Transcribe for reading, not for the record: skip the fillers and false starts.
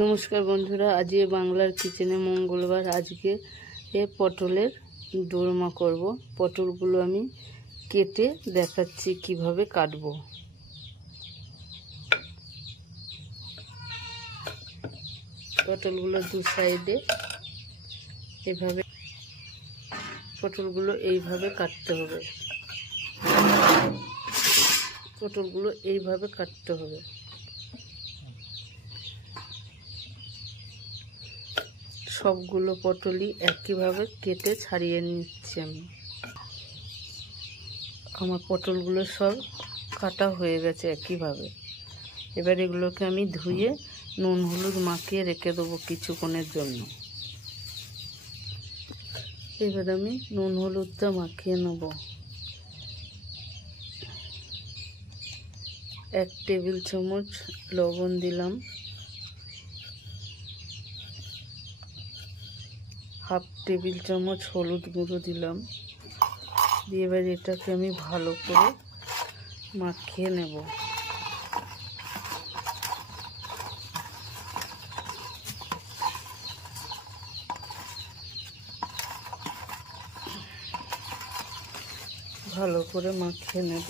নমস্কার বন্ধুরা, আজকে বাংলার কিচেনে মঙ্গলবার। আজকে পটলের দোরমা করব। পটলগুলো আমি কেটে দেখাচ্ছি কিভাবে কাটবো। পটলগুলো দু সাইডে এভাবে পটলগুলো এইভাবে কাটতে হবে। পটলগুলো এইভাবে কাটতে হবে। সবগুলো পটলই একইভাবে কেটে ছাড়িয়ে নিচ্ছি আমি। আমার পটলগুলো সব কাটা হয়ে গেছে একইভাবে। এবার এগুলোকে আমি ধুয়ে নুন হলুদ মাখিয়ে রেখে দেবো কিছুক্ষণের জন্য। এবার আমি নুন হলুদটা মাখিয়ে নেব। 1 টেবিল চামচ লবণ দিলাম, 1/2 টেবিল চামচ হলুদ গুঁড়ো দিলাম। দিয়ে এবার এটাকে আমি ভালো করে মাখিয়ে নেব। ভালো করে মাখিয়ে নেব।